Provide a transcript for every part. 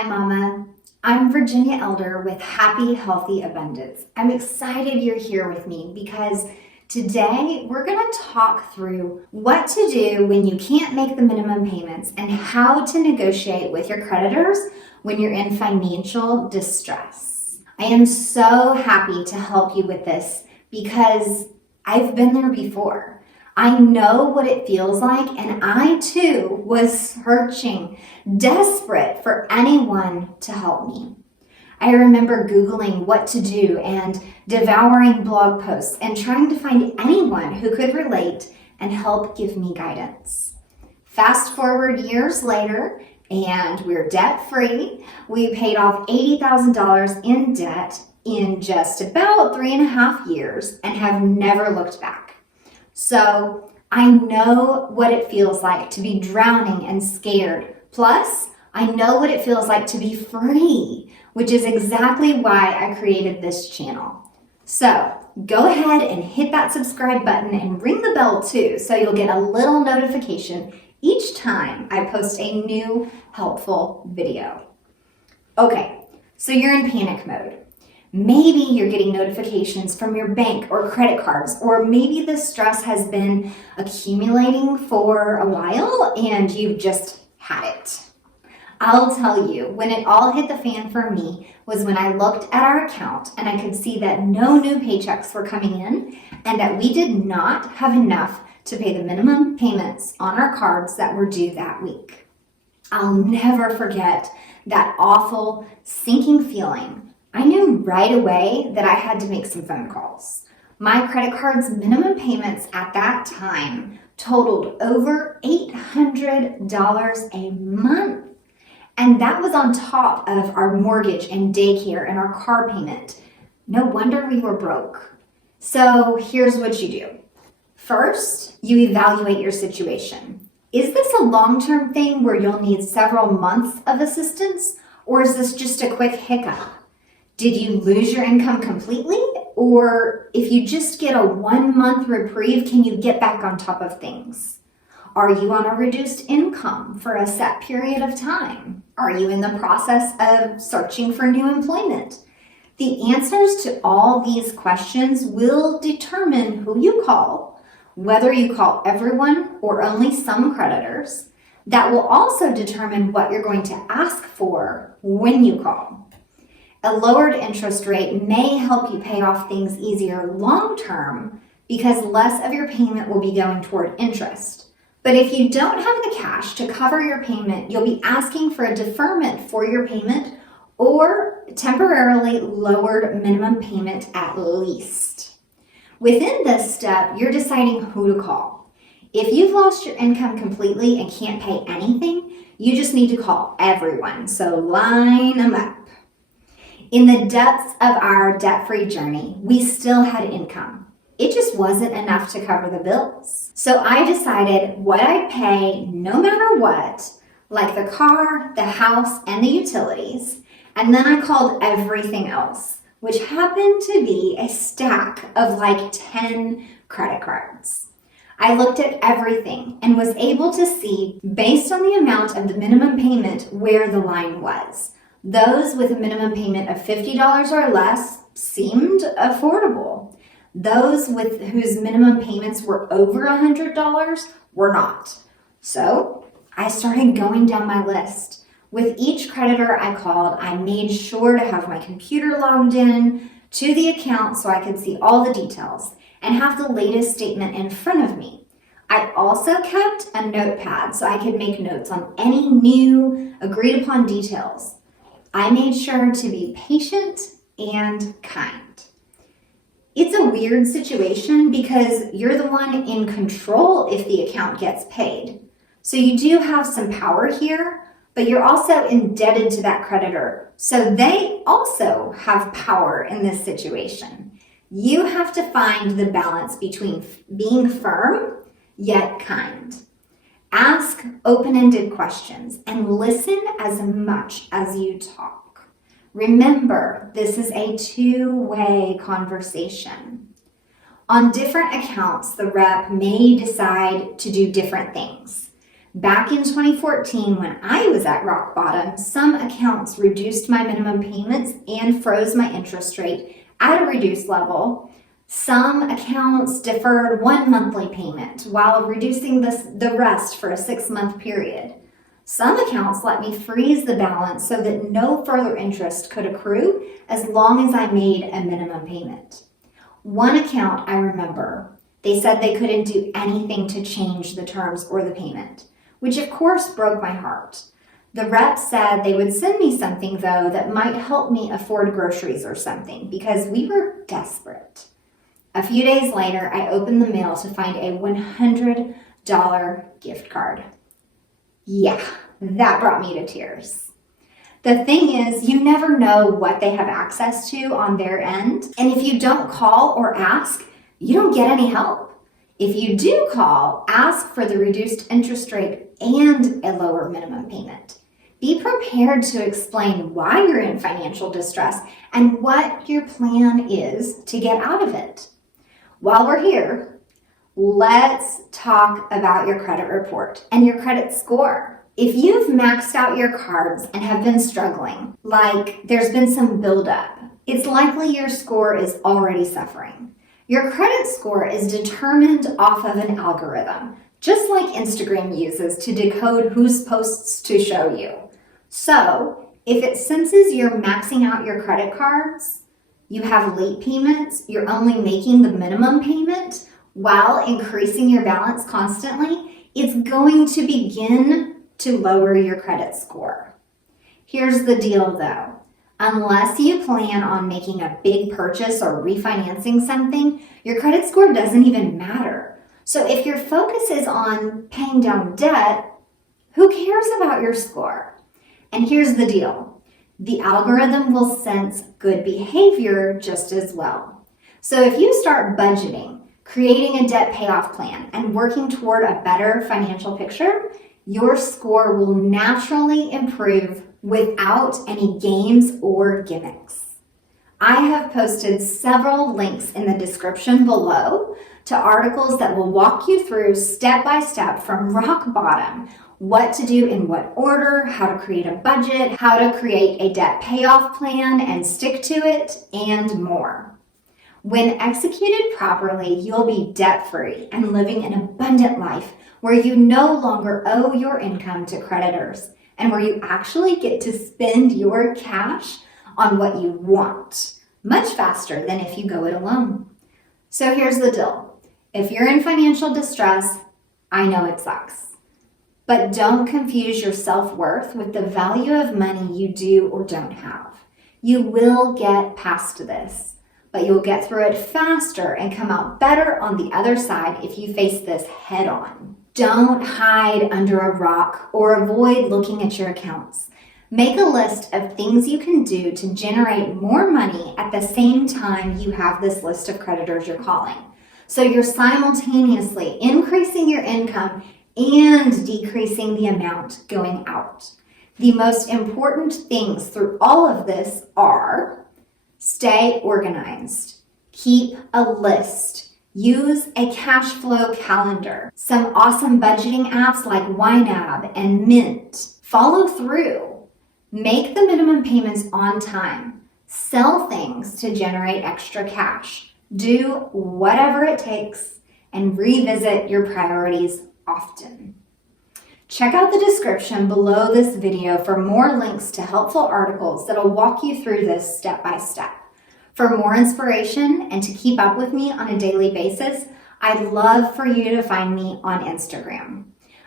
Hi, Mama. I'm Virginia Elder with Happy Healthy Abundance. I'm excited you're here with me because today we're going to talk through what to do when you can't make the minimum payments and how to negotiate with your creditors when you're in financial distress. I am so happy to help you with this because I've been there before. I know what it feels like, and I too was searching, desperate for anyone to help me. I remember Googling what to do and devouring blog posts and trying to find anyone who could relate and help give me guidance. Fast forward years later, and we're debt-free. We paid off $80,000 in debt in just about 3.5 years and have never looked back. So I know what it feels like to be drowning and scared. Plus, I know what it feels like to be free, which is exactly why I created this channel. So go ahead and hit that subscribe button and ring the bell too, so you'll get a little notification each time I post a new helpful video. Okay, so you're in panic mode. Maybe you're getting notifications from your bank or credit cards, or maybe the stress has been accumulating for a while and you've just had it. I'll tell you, when it all hit the fan for me was when I looked at our account and I could see that no new paychecks were coming in and that we did not have enough to pay the minimum payments on our cards that were due that week. I'll never forget that awful sinking feeling. I knew right away that I had to make some phone calls. My credit card's minimum payments at that time totaled over $800 a month. And that was on top of our mortgage and daycare and our car payment. No wonder we were broke. So here's what you do. First, you evaluate your situation. Is this a long-term thing where you'll need several months of assistance, or is this just a quick hiccup? Did you lose your income completely? Or if you just get a 1-month reprieve, can you get back on top of things? Are you on a reduced income for a set period of time? Are you in the process of searching for new employment? The answers to all these questions will determine who you call, whether you call everyone or only some creditors. That will also determine what you're going to ask for when you call. A lowered interest rate may help you pay off things easier long term because less of your payment will be going toward interest. But if you don't have the cash to cover your payment, you'll be asking for a deferment for your payment or temporarily lowered minimum payment at least. Within this step, you're deciding who to call. If you've lost your income completely and can't pay anything, you just need to call everyone. So line them up. In the depths of our debt-free journey, we still had income. It just wasn't enough to cover the bills. So I decided what I'd pay no matter what, like the car, the house, and the utilities, and then I called everything else, which happened to be a stack of like 10 credit cards. I looked at everything and was able to see, based on the amount of the minimum payment, where the line was. Those with a minimum payment of $50 or less seemed affordable. Those with whose minimum payments were over $100 were not. So I started going down my list. With each creditor I called, I made sure to have my computer logged in to the account so I could see all the details and have the latest statement in front of me. I also kept a notepad so I could make notes on any new agreed upon details. I made sure to be patient and kind. It's a weird situation because you're the one in control if the account gets paid. So you do have some power here, but you're also indebted to that creditor. So they also have power in this situation. You have to find the balance between being firm yet kind. Ask open-ended questions and listen as much as you talk. Remember, this is a two-way conversation. On different accounts, the rep may decide to do different things. Back in 2014, when I was at rock bottom, some accounts reduced my minimum payments and froze my interest rate at a reduced level. Some accounts deferred one monthly payment while reducing the rest for a 6-month period. Some accounts let me freeze the balance so that no further interest could accrue as long as I made a minimum payment. One account I remember, they said they couldn't do anything to change the terms or the payment, which of course broke my heart. The rep said they would send me something though that might help me afford groceries or something because we were desperate. A few days later, I opened the mail to find a $100 gift card. Yeah, that brought me to tears. The thing is, you never know what they have access to on their end, and if you don't call or ask, you don't get any help. If you do call, ask for the reduced interest rate and a lower minimum payment. Be prepared to explain why you're in financial distress and what your plan is to get out of it. While we're here, let's talk about your credit report and your credit score. If you've maxed out your cards and have been struggling, like there's been some buildup, it's likely your score is already suffering. Your credit score is determined off of an algorithm, just like Instagram uses to decode whose posts to show you. So, if it senses you're maxing out your credit cards, you have late payments, you're only making the minimum payment while increasing your balance constantly, it's going to begin to lower your credit score. Here's the deal though. Unless you plan on making a big purchase or refinancing something, your credit score doesn't even matter. So if your focus is on paying down debt, who cares about your score? And here's the deal. The algorithm will sense good behavior just as well. So if you start budgeting, creating a debt payoff plan, and working toward a better financial picture, your score will naturally improve without any games or gimmicks. I have posted several links in the description below to articles that will walk you through step by step from rock bottom what to do in what order, how to create a budget, how to create a debt payoff plan and stick to it, and more. When executed properly, you'll be debt-free and living an abundant life where you no longer owe your income to creditors and where you actually get to spend your cash on what you want, much faster than if you go it alone. So here's the deal. If you're in financial distress, I know it sucks. But don't confuse your self-worth with the value of money you do or don't have. You will get past this, but you'll get through it faster and come out better on the other side if you face this head on. Don't hide under a rock or avoid looking at your accounts. Make a list of things you can do to generate more money at the same time you have this list of creditors you're calling. So you're simultaneously increasing your income and decreasing the amount going out. The most important things through all of this are stay organized, keep a list, use a cash flow calendar, some awesome budgeting apps like YNAB and Mint, follow through, make the minimum payments on time, sell things to generate extra cash, do whatever it takes, and revisit your priorities often. Check out the description below this video for more links to helpful articles that'll walk you through this step by step. For more inspiration and to keep up with me on a daily basis, I'd love for you to find me on Instagram.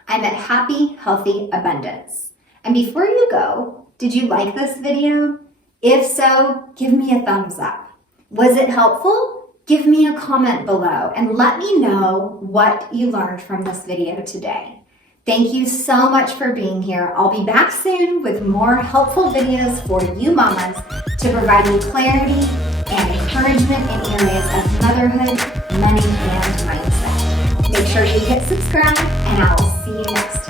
I'm at Happy Healthy Abundance. And before you go, did you like this video? If so, give me a thumbs up. Was it helpful? Give me a comment below and let me know what you learned from this video today. Thank you so much for being here. I'll be back soon with more helpful videos for you mamas to provide you clarity and encouragement in areas of motherhood, money, and mindset. Make sure you hit subscribe, and I will see you next time.